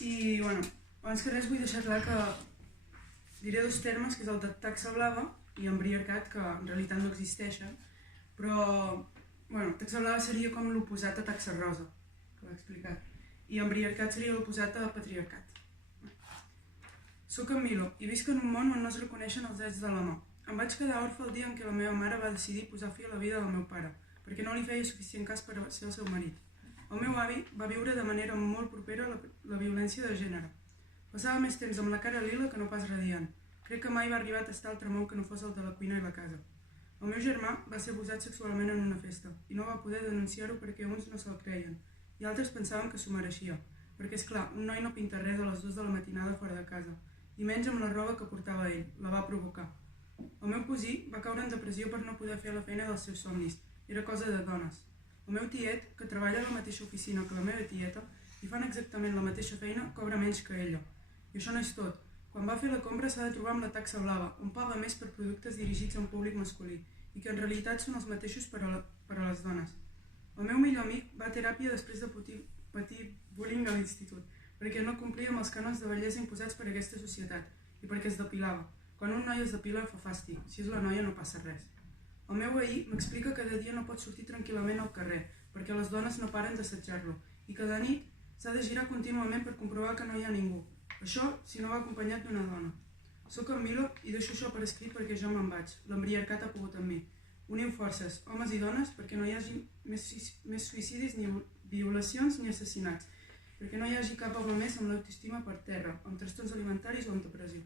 I, bueno, abans que res vull deixar clar que diré dos termes, que és el de taxa blava i embriacat, que en realitat no existeixen, però, bueno, taxa blava seria com l'oposat a taxa rosa, que l'he explicat, i embriacat seria l'oposat a patriarcat. Soc en Milo i visc en un món on no es reconeixen els drets de l'home. Em vaig quedar orfe el dia en què la meva mare va decidir posar fi a la vida del meu pare, perquè no li feia suficient cas per ser el seu marit. El meu avi va viure de manera molt propera la violència de gènere. Passava més temps amb la cara lila que no pas radiant. Crec que mai va arribar a tastar altre món que no fos el de la cuina i la casa. El meu germà va ser abusat sexualment en una festa i no va poder denunciar-ho perquè uns no se'l creien i altres pensaven que s'ho mereixia, perquè és clar, un noi no pinta res a les 2 de la matinada fora de casa, i menys amb la roba que portava ell, la va provocar. El meu cosí va caure en depressió per no poder fer la feina dels seus somnis, era cosa de dones. El meu tiet, que treballa a la mateixa oficina que la meva tieta i fan exactament la mateixa feina, cobra menys que ella. I això no és tot. Quan va fer la compra s'ha de trobar amb la taxa blava, un paga més per productes dirigits a un públic masculí i que en realitat són els mateixos per a les dones. El meu millor amic va a teràpia després de patir bullying a l'institut, perquè no complia amb els cànons de bellesa imposats per aquesta societat i perquè es depilava. Quan un noi es depila fa fàstic, si és la noia no passa res. El meu veí m'explica que de dia no pot sortir tranquil·lament al carrer, perquè les dones no paren d'assetjar-lo, i que de nit s'ha de girar contínuament per comprovar que no hi ha ningú. Això si no va acompanyat d'una dona. Soc en Milo i deixo això per escrit perquè jo me'n vaig. L'embriacat ha pogut amb mi. Unim forces, homes i dones, perquè no hi hagi més suïcidis, ni violacions ni assassinats, perquè no hi hagi cap home més amb l'autoestima per terra, amb trastorns alimentaris o amb depressió.